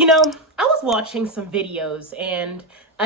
I was watching some videos and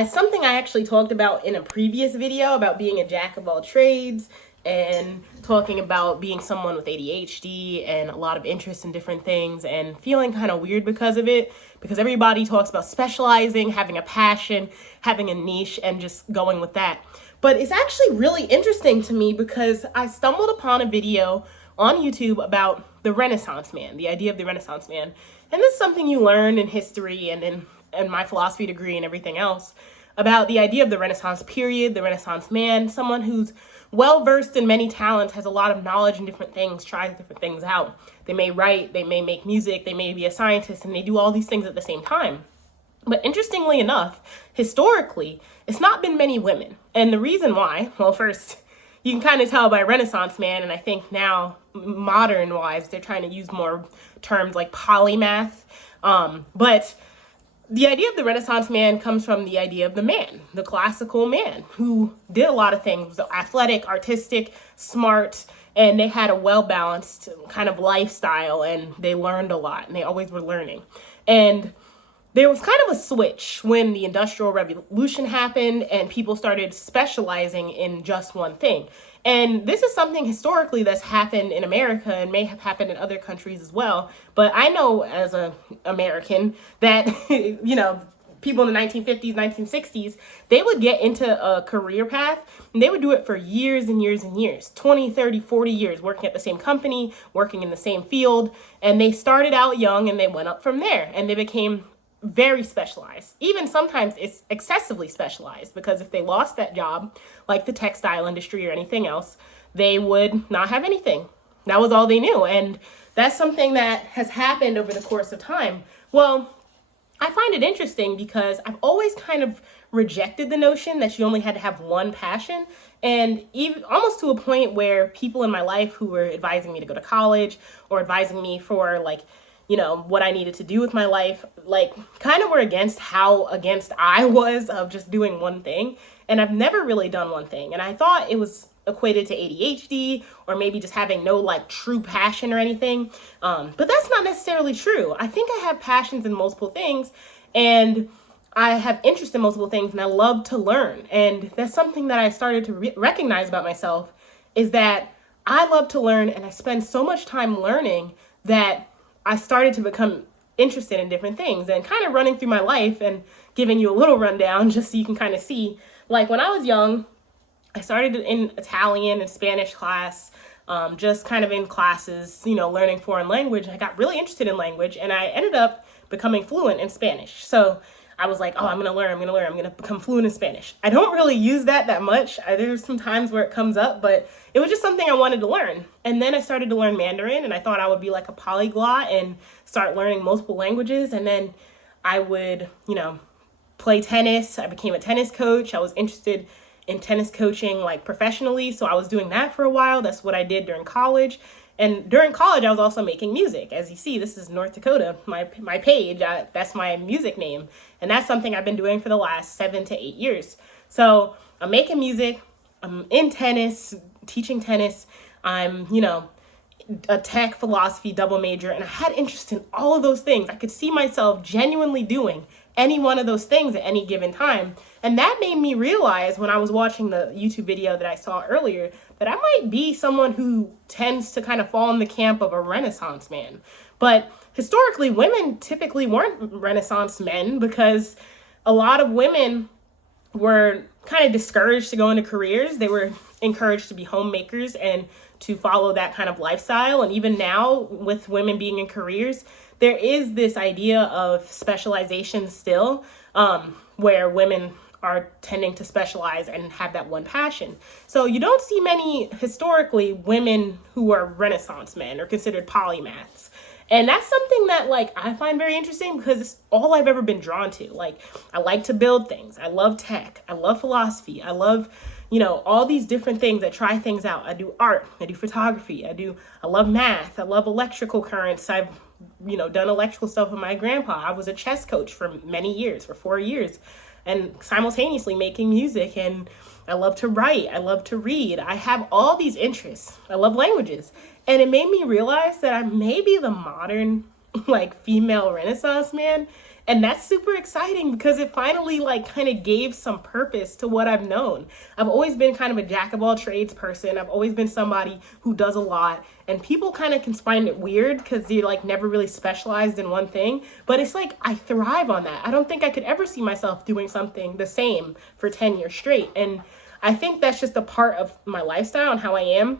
something I actually talked about in a previous video about being a jack of all trades and talking about being someone with ADHD and a lot of interest in different things and feeling kind of weird because of it, because everybody talks about specializing, having a passion, having a niche, and just going with that. But it's actually really interesting to me because I stumbled upon a video on YouTube about the Renaissance man, the idea of the Renaissance man. And this is something you learn in history and in my philosophy degree and everything else about the idea of the Renaissance period, the Renaissance man, someone who's well versed in many talents, has a lot of knowledge in different things, tries different things out. They may write, they may make music, they may be a scientist, and they do all these things at the same time. But interestingly enough, historically, it's not been many women. And the reason why, well, first, you can kind of tell by Renaissance man, and I think now, modern wise, they're trying to use more terms like polymath. But the idea of the Renaissance man comes from the idea of the man, the classical man, who did a lot of things, so athletic, artistic, smart, and they had a well-balanced kind of lifestyle, and they learned a lot, and they always were learning. And there was kind of a switch when the Industrial Revolution happened and people started specializing in just one thing. And this is something historically that's happened in America and may have happened in other countries as well. But I know as an American that, people in the 1950s, 1960s, they would get into a career path and they would do it for years and years and years, 20, 30, 40 years, working at the same company, working in the same field. And they started out young and they went up from there and they became very specialized. Even sometimes it's excessively specialized because if they lost that job, like the textile industry or anything else, they would not have anything. That was all they knew. And that's something that has happened over the course of time. Well, I find it interesting because I've always kind of rejected the notion that you only had to have one passion, and even almost to a point where people in my life who were advising me to go to college or advising me for what I needed to do with my life, kind of were against how against I was of just doing one thing. And I've never really done one thing. And I thought it was equated to ADHD or maybe just having no true passion or anything. But that's not necessarily true. I think I have passions in multiple things and I have interest in multiple things and I love to learn. And that's something that I started to recognize about myself is that I love to learn and I spend so much time learning that I started to become interested in different things. And kind of running through my life and giving you a little rundown just so you can kind of see, when I was young, I started in Italian and Spanish class, just kind of in classes, learning foreign language. I got really interested in language and I ended up becoming fluent in Spanish. So I was like, I'm going to become fluent in Spanish. I don't really use that much. There's some times where it comes up, but it was just something I wanted to learn. And then I started to learn Mandarin and I thought I would be like a polyglot and start learning multiple languages. And then I would, play tennis. I became a tennis coach. I was interested in tennis coaching professionally. So I was doing that for a while. That's what I did during college. And during college, I was also making music. As you see, this is North Dakota, my page. That's my music name. And that's something I've been doing for the last 7 to 8 years. So I'm making music. I'm in tennis, teaching tennis. I'm, a tech philosophy double major. And I had interest in all of those things. I could see myself genuinely doing any one of those things at any given time. And that made me realize when I was watching the YouTube video that I saw earlier that I might be someone who tends to kind of fall in the camp of a Renaissance man. But historically, women typically weren't Renaissance men because a lot of women were kind of discouraged to go into careers. They were encouraged to be homemakers and to follow that kind of lifestyle. And even now, with women being in careers, there is this idea of specialization still, where women are tending to specialize and have that one passion. So you don't see many, historically, women who are Renaissance men or considered polymaths. And that's something that I find very interesting because it's all I've ever been drawn to. I like to build things. I love tech. I love philosophy. I love, all these different things. I try things out. I do art. I do photography. I love math. I love electrical currents. I've, done electrical stuff with my grandpa. I was a chess coach for many years, for 4 years, and simultaneously making music. And I love to write. I love to read. I have all these interests. I love languages. And it made me realize that I may be the modern like female Renaissance man. And that's super exciting because it finally like kind of gave some purpose to what I've known. I've always been kind of a jack of all trades person. I've always been somebody who does a lot, and people kind of can find it weird because you're like never really specialized in one thing. But it's like I thrive on that. I don't think I could ever see myself doing something the same for 10 years straight. And I think that's just a part of my lifestyle and how I am.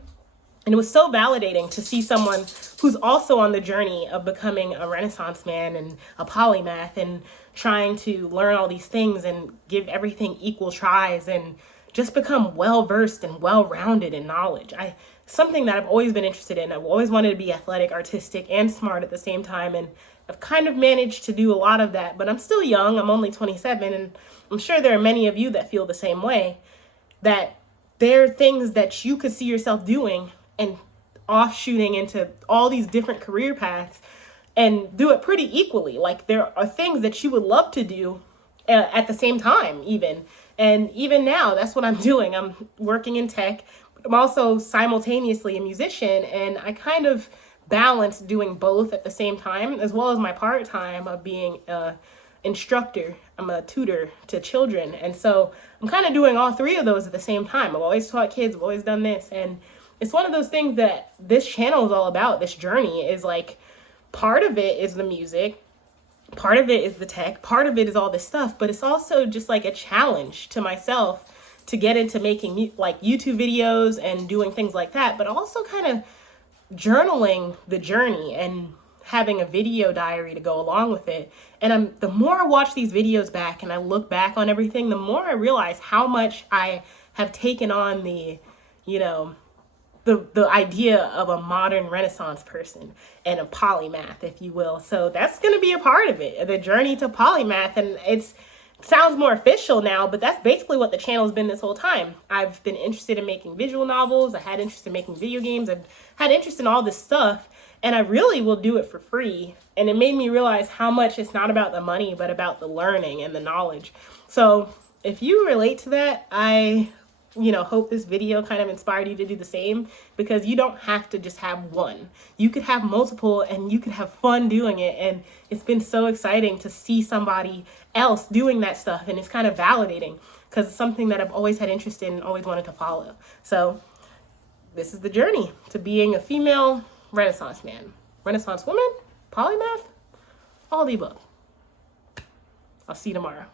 And it was so validating to see someone who's also on the journey of becoming a Renaissance man and a polymath and trying to learn all these things and give everything equal tries and just become well-versed and well-rounded in knowledge. Something that I've always been interested in. I've always wanted to be athletic, artistic, and smart at the same time. And I've kind of managed to do a lot of that, but I'm still young. I'm only 27, and I'm sure there are many of you that feel the same way, that there are things that you could see yourself doing and offshooting into all these different career paths and do it pretty equally. Like there are things that you would love to do at the same time even. And even now, that's what I'm doing. I'm working in tech, but I'm also simultaneously a musician, and I kind of balance doing both at the same time, as well as my part-time of being a instructor. I'm a tutor to children. And so I'm kind of doing all three of those at the same time. I've always taught kids, I've always done this. And it's one of those things that this channel is all about. This journey is like, part of it is the music, part of it is the tech, part of it is all this stuff, but it's also just like a challenge to myself to get into making like YouTube videos and doing things like that, but also kind of journaling the journey and having a video diary to go along with it. And the more I watch these videos back and I look back on everything, the more I realize how much I have taken on the idea of a modern Renaissance person and a polymath, if you will. So that's going to be a part of it, the journey to polymath. And it sounds more official now, but that's basically what the channel's been this whole time. I've been interested in making visual novels. I had interest in making video games. I've had interest in all this stuff, and I really will do it for free. And it made me realize how much it's not about the money, but about the learning and the knowledge. So if you relate to that, I hope this video kind of inspired you to do the same, because you don't have to just have one. You could have multiple and you could have fun doing it. And it's been so exciting to see somebody else doing that stuff. And it's kind of validating because it's something that I've always had interest in and always wanted to follow. So this is the journey to being a female Renaissance man, Renaissance woman, polymath, all the above. I'll see you tomorrow.